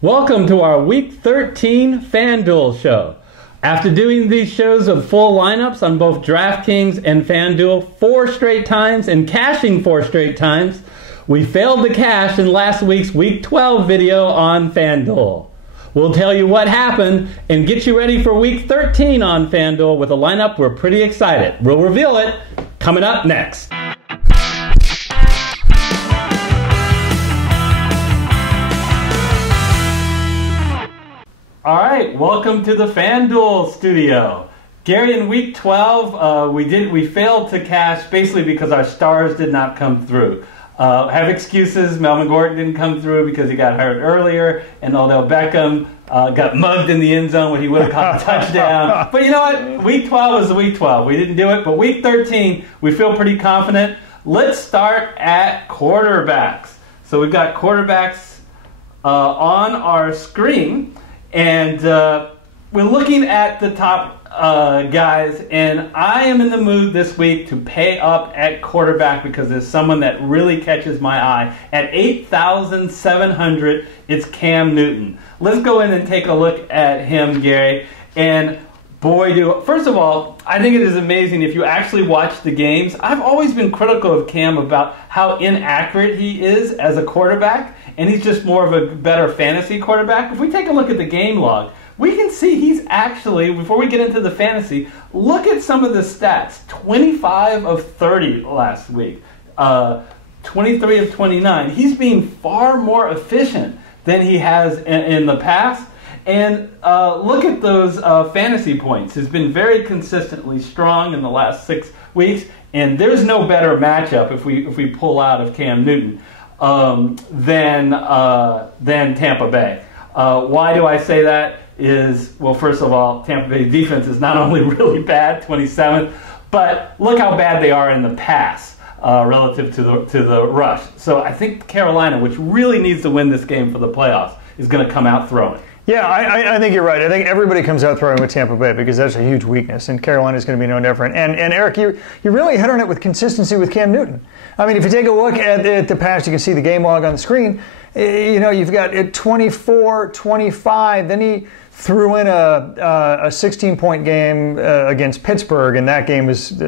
Welcome to our Week 13 FanDuel show. After doing these shows with full lineups on both DraftKings and FanDuel 4 straight times and cashing 4 straight times, we failed to cash in last week's Week 12 video on FanDuel. We'll tell you what happened and get you ready for Week 13 on FanDuel with a lineup we're pretty excited. We'll reveal it coming up next. All right, welcome to the FanDuel studio. Gary, in Week 12, we failed to cash basically because our stars did not come through. Have excuses. Melvin Gordon didn't come through because he got hurt earlier, and Odell Beckham got mugged in the end zone when he would have caught a touchdown. But you know what? Week 12 is Week 12. We didn't do it, but Week 13, we feel pretty confident. Let's start at quarterbacks. So we've got quarterbacks on our screen. And we're looking at the top guys, and I am in the mood this week to pay up at quarterback because there's someone that really catches my eye. At 8,700, it's Cam Newton. Let's go in and take a look at him, Gary. And boy, first of all, I think it is amazing if you actually watch the games. I've always been critical of Cam about how inaccurate he is as a quarterback, and he's just more of a better fantasy quarterback. If we take a look at the game log, we can see he's actually, before we get into the fantasy, look at some of the stats. 25 of 30 last week, 23 of 29. He's being far more efficient than he has in the past. And look at those fantasy points. He's been very consistently strong in the last 6 weeks, and there's no better matchup if we pull out of Cam Newton than Tampa Bay. Why do I say that? Well, first of all, Tampa Bay defense is not only really bad, 27th, but look how bad they are in the pass relative to the rush. So I think Carolina, which really needs to win this game for the playoffs, is going to come out throwing. Yeah, I think you're right. I think everybody comes out throwing with Tampa Bay because that's a huge weakness, and Carolina's going to be no different. And Eric, you really hit on it with consistency with Cam Newton. I mean, if you take a look at the past, you can see the game log on the screen. You know, you've got 24, 25. Then he threw in a 16-point game against Pittsburgh, and that game was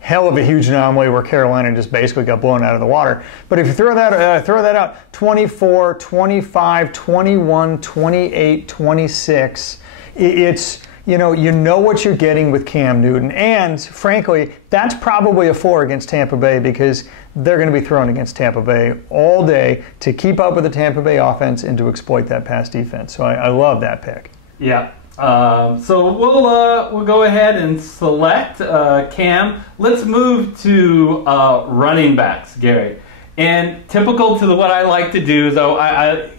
hell of a huge anomaly where Carolina just basically got blown out of the water. But if you throw that out, 24, 25, 21, 28, 26, it's, you know what you're getting with Cam Newton. And frankly, that's probably a 4 against Tampa Bay because they're going to be thrown against Tampa Bay all day to keep up with the Tampa Bay offense and to exploit that pass defense. So I love that pick. Yeah. So we'll go ahead and select Cam. Let's move to running backs, Gary. And typical to what I like to do is I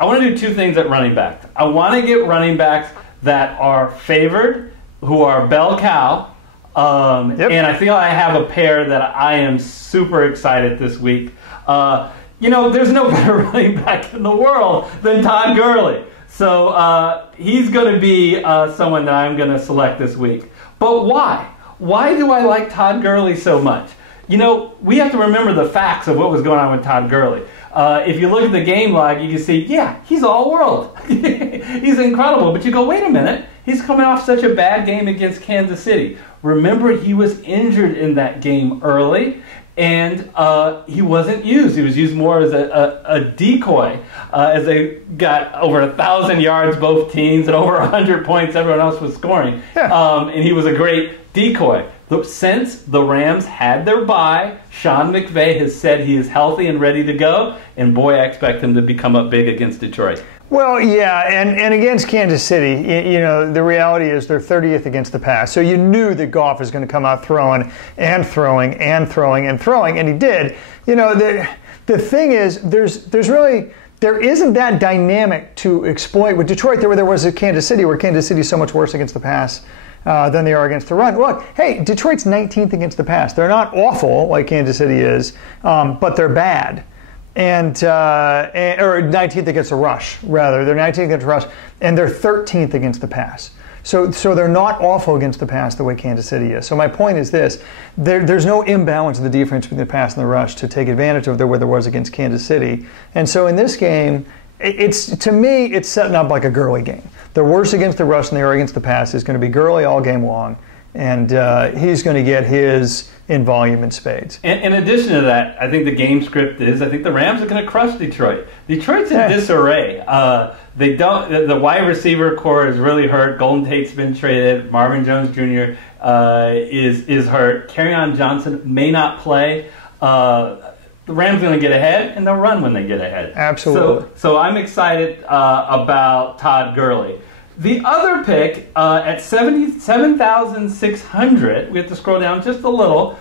want to do 2 things at running back. I want to get running backs that are favored, who are bell cow, and I feel I have a pair that I am super excited this week. There's no better running back in the world than Todd Gurley. So he's going to be someone that I'm going to select this week. But why? Why do I like Todd Gurley so much? We have to remember the facts of what was going on with Todd Gurley. If you look at the game log, you can see, yeah, he's all world. He's incredible. But you go, wait a minute. He's coming off such a bad game against Kansas City. Remember, he was injured in that game early. And he wasn't used. He was used more as a decoy as they got over 1,000 yards, both teams, and over 100 points. Everyone else was scoring. Yeah. And he was a great decoy. Since the Rams had their bye, Sean McVay has said he is healthy and ready to go. And boy, I expect him to become up big against Detroit. Well, yeah, and against Kansas City, the reality is they're 30th against the pass. So you knew that Goff was going to come out throwing and throwing and throwing and throwing, and he did. The thing is, there isn't that dynamic to exploit. With Detroit, there was at Kansas City, where Kansas City is so much worse against the pass than they are against the run. Look, hey, Detroit's 19th against the pass. They're not awful like Kansas City is, but they're bad. Or 19th against the rush, rather. They're 19th against the rush, and they're 13th against the pass. So they're not awful against the pass the way Kansas City is. So my point is this. There's no imbalance in the defense between the pass and the rush to take advantage of where there was against Kansas City. And so in this game, to me, it's setting up like a Gurley game. They're worse against the rush than they are against the pass. It's going to be Gurley all game long, and he's going to get his in volume in spades. In addition to that, I think the game script is, I think the Rams are going to crush Detroit. Detroit's in disarray. They don't. The wide receiver core is really hurt. Golden Tate's been traded. Marvin Jones Jr. Is hurt. Kerryon Johnson may not play. The Rams are going to get ahead, and they'll run when they get ahead. Absolutely. So I'm excited about Todd Gurley. The other pick at 77,600, we have to scroll down just a little,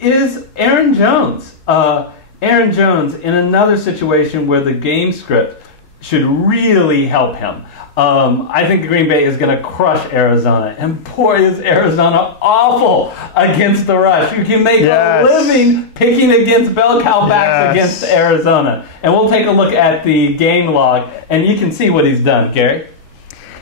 is Aaron Jones. Aaron Jones in another situation where the game script should really help him. I think Green Bay is going to crush Arizona. And boy, is Arizona awful against the rush. You can make a living picking against bell cow backs against Arizona. And we'll take a look at the game log, and you can see what he's done, Gary.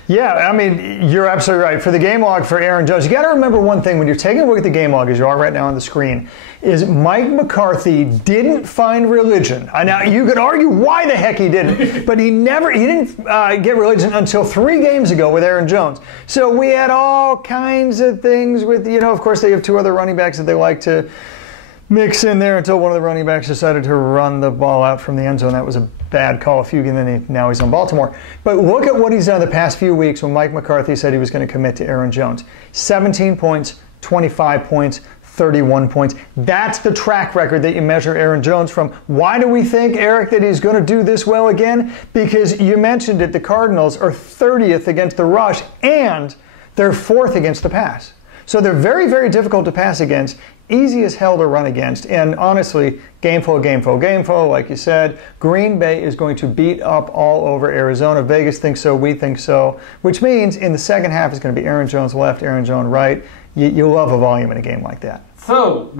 Yeah, I mean, you're absolutely right. For the game log for Aaron Jones, you got to remember one thing when you're taking a look at the game log, as you are right now on the screen, is Mike McCarthy didn't find religion. Now, you could argue why the heck he didn't, but he didn't get religion until 3 games ago with Aaron Jones. So we had all kinds of things with, of course, they have 2 other running backs that they like to mix in there until one of the running backs decided to run the ball out from the end zone. That was a bad call a few, and then now he's on Baltimore. But look at what he's done the past few weeks when Mike McCarthy said he was going to commit to Aaron Jones. 17 points, 25 points, 31 points. That's the track record that you measure Aaron Jones from. Why do we think, Eric, that he's going to do this well again? Because you mentioned it, the Cardinals are 30th against the rush, and they're 4th against the pass. So they're very, very difficult to pass against, easy as hell to run against, and honestly, gameful, like you said. Green Bay is going to beat up all over Arizona. Vegas thinks so, we think so, which means in the second half it's going to be Aaron Jones left, Aaron Jones right. You love a volume in a game like that. So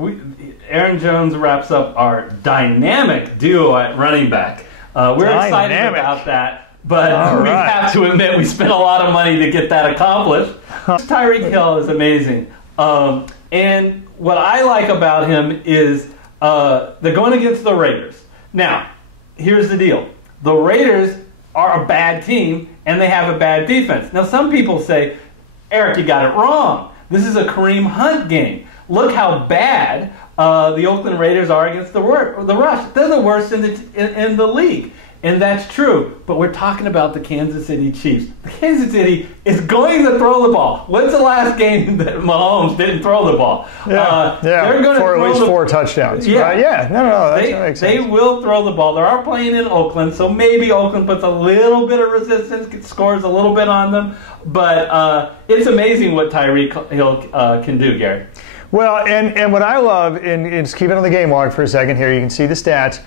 Aaron Jones wraps up our dynamic duo at running back. We're excited about that. But we have to admit we spent a lot of money to get that accomplished. Tyreek Hill is amazing. And what I like about him is they're going against the Raiders. Now, here's the deal. The Raiders are a bad team, and they have a bad defense. Now, some people say, Eric, you got it wrong. This is a Kareem Hunt game. Look how bad the Oakland Raiders are against the rush. They're the worst in the league. And that's true, but we're talking about the Kansas City Chiefs. The Kansas City is going to throw the ball. When's the last game that Mahomes didn't throw the ball? They're going to for at least 4 touchdowns. No, that makes sense. They will throw the ball. They are playing in Oakland, so maybe Oakland puts a little bit of resistance, scores a little bit on them. But it's amazing what Tyreek Hill can do, Gary. Well, and what I love, and just keep it on the game log for a second here, you can see the stats.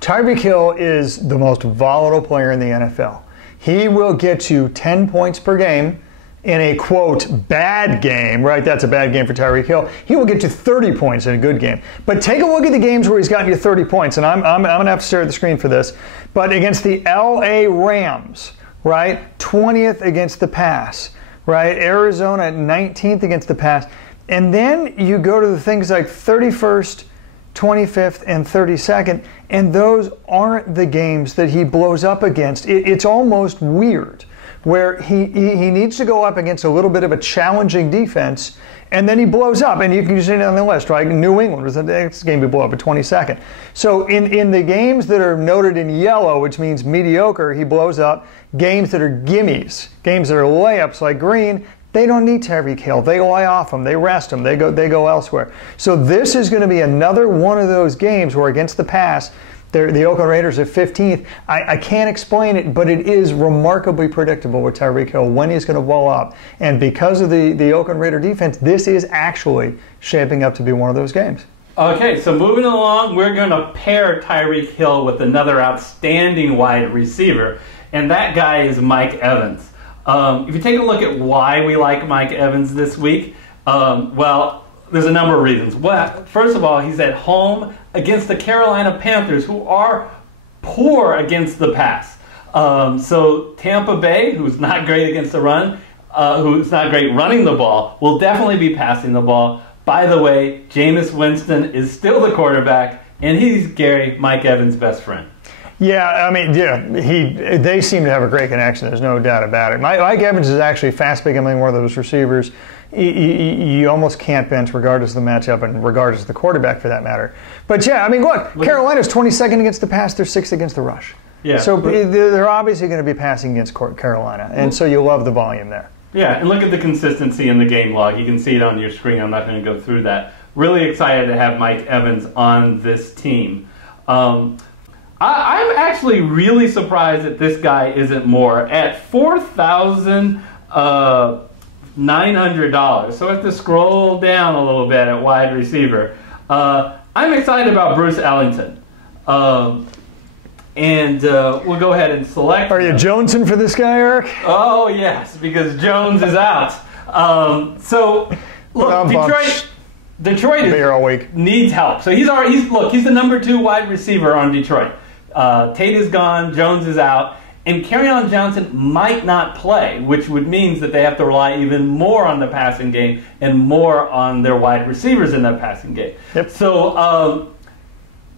Tyreek Hill is the most volatile player in the NFL. He will get you 10 points per game in a, quote, bad game, right? That's a bad game for Tyreek Hill. He will get you 30 points in a good game. But take a look at the games where he's gotten you 30 points, and I'm going to have to stare at the screen for this. But against the L.A. Rams, right? 20th against the pass, right? Arizona 19th against the pass. And then you go to the things like 31st, 25th, and 32nd, and those aren't the games that he blows up against. It's almost weird, where he needs to go up against a little bit of a challenging defense, and then he blows up, and you can see it on the list, right? New England was the next game he blew up at 22nd. So in the games that are noted in yellow, which means mediocre, he blows up. Games that are gimmies, games that are layups like green, they don't need Tyreek Hill. They lay off him. They rest him. They go elsewhere. So this is going to be another one of those games where against the pass, the Oakland Raiders are 15th. I can't explain it, but it is remarkably predictable with Tyreek Hill when he's going to blow up. And because of the Oakland Raider defense, this is actually shaping up to be one of those games. Okay, so moving along, we're going to pair Tyreek Hill with another outstanding wide receiver, and that guy is Mike Evans. If you take a look at why we like Mike Evans this week, well, there's a number of reasons. Well, first of all, he's at home against the Carolina Panthers, who are poor against the pass. So Tampa Bay, who's not great against the run, who's not great running the ball, will definitely be passing the ball. By the way, Jameis Winston is still the quarterback, and he's Mike Evans' best friend. Yeah, I mean, they seem to have a great connection. There's no doubt about it. Mike Evans is actually fast becoming one of those receivers you almost can't bench regardless of the matchup and regardless of the quarterback for that matter. But yeah, I mean, look, Carolina's 22nd against the pass. They're 6th against the rush. Yeah, so they're obviously going to be passing against Carolina, and so you love the volume there. Yeah, and look at the consistency in the game log. You can see it on your screen. I'm not going to go through that. Really excited to have Mike Evans on this team. I'm actually really surprised that this guy isn't more at $4,900. So I have to scroll down a little bit at wide receiver. I'm excited about Bruce Ellington. And we'll go ahead and select. Are you jonesing for this guy, Eric? Oh, yes, because Jones is out. So, look, Detroit needs help. So he's the number 2 wide receiver on Detroit. Tate is gone, Jones is out, and Kerryon Johnson might not play, which would mean that they have to rely even more on the passing game and more on their wide receivers in that passing game. Yep. So,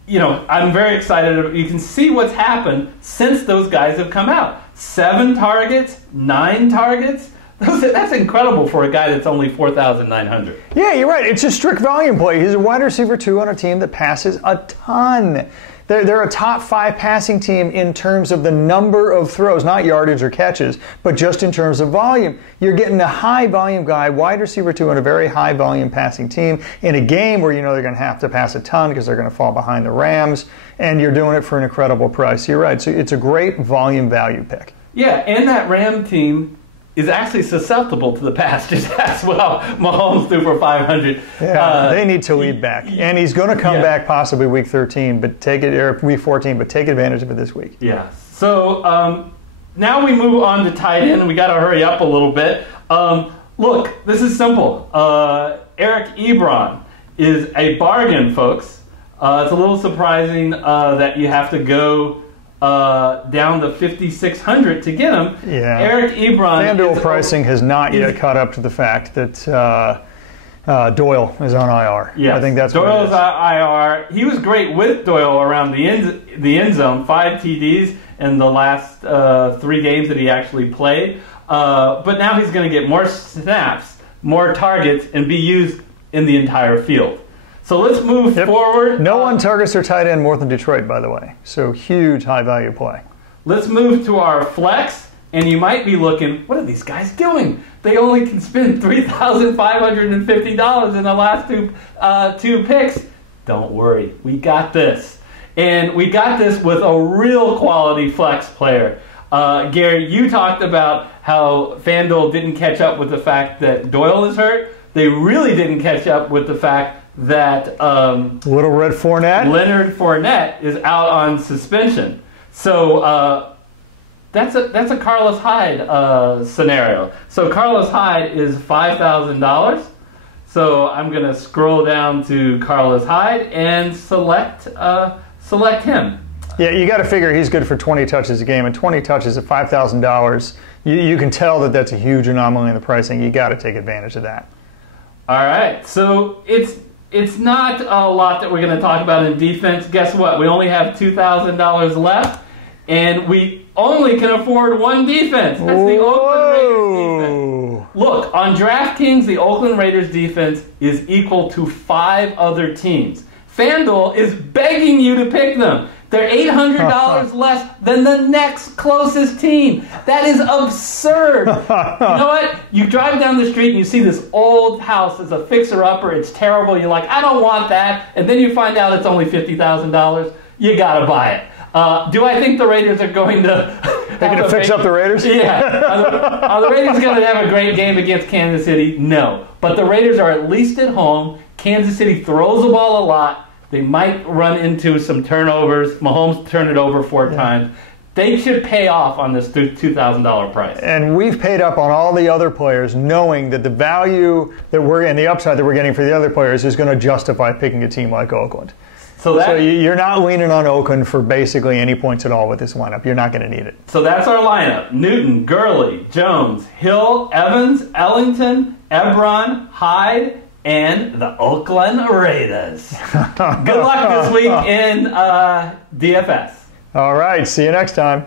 I'm very excited. You can see what's happened since those guys have come out. 7 targets, 9 targets. That's incredible for a guy that's only 4,900. Yeah, you're right. It's a strict volume play. He's a wide receiver 2 on a team that passes a ton. They're a top 5 passing team in terms of the number of throws, not yardage or catches, but just in terms of volume. You're getting a high volume guy, wide receiver 2 on a very high volume passing team in a game where they're going to have to pass a ton because they're going to fall behind the Rams, and you're doing it for an incredible price. You're right. So it's a great volume value pick. Yeah, and that Ram team is actually susceptible to the pass just as well. Mahomes threw for 500. Yeah, they need to lead back. And he's going to come back possibly week 13, or week 14, but take advantage of it this week. Yeah. So now we move on to tight end, and we got to hurry up a little bit. Look, this is simple. Eric Ebron is a bargain, folks. It's a little surprising that you have to go down to 5,600 to get him. Yeah. Eric Ebron. FanDuel pricing has not yet caught up to the fact that Doyle is on IR. Yeah, I think that's Doyle's on IR. He was great with Doyle around the end zone. 5 TDs in the last 3 games that he actually played. But now he's going to get more snaps, more targets, and be used in the entire field. So let's move forward. No one targets their tight end more than Detroit, by the way. So huge high-value play. Let's move to our flex, and you might be looking, what are these guys doing? They only can spend $3,550 in the last two picks. Don't worry, we got this. And we got this with a real quality flex player. Gary, you talked about how FanDuel didn't catch up with the fact that Doyle is hurt. They really didn't catch up with the fact that Little Red Fournette? Leonard Fournette is out on suspension. So that's a Carlos Hyde scenario. So Carlos Hyde is $5,000. So I'm going to scroll down to Carlos Hyde and select him. Yeah, you got to figure he's good for 20 touches a game, and 20 touches at $5,000. You can tell that that's a huge anomaly in the pricing. You got to take advantage of that. All right, so it's not a lot that we're going to talk about in defense. Guess what? We only have $2,000 left, and we only can afford one defense. That's the Oakland Raiders defense. Look, on DraftKings, the Oakland Raiders defense is equal to 5 other teams. FanDuel is begging you to pick them. They're $800 less than the next closest team. That is absurd. You know what? You drive down the street and you see this old house as a fixer-upper. It's terrible. You're like, I don't want that. And then you find out it's only $50,000. You got to buy it. Do I think the Raiders are going to... They're going to fix up the Raiders? Yeah. Are the Raiders going to have a great game against Kansas City? No. But the Raiders are at least at home. Kansas City throws the ball a lot. They might run into some turnovers. Mahomes turned it over 4 times. They should pay off on this $2,000 price. And we've paid up on all the other players, knowing that the value that and the upside that we're getting for the other players is going to justify picking a team like Oakland. So you're not leaning on Oakland for basically any points at all with this lineup. You're not going to need it. So that's our lineup. Newton, Gurley, Jones, Hill, Evans, Ellington, Ebron, Hyde, and the Oakland Raiders. Good luck this week in DFS. All right, see you next time.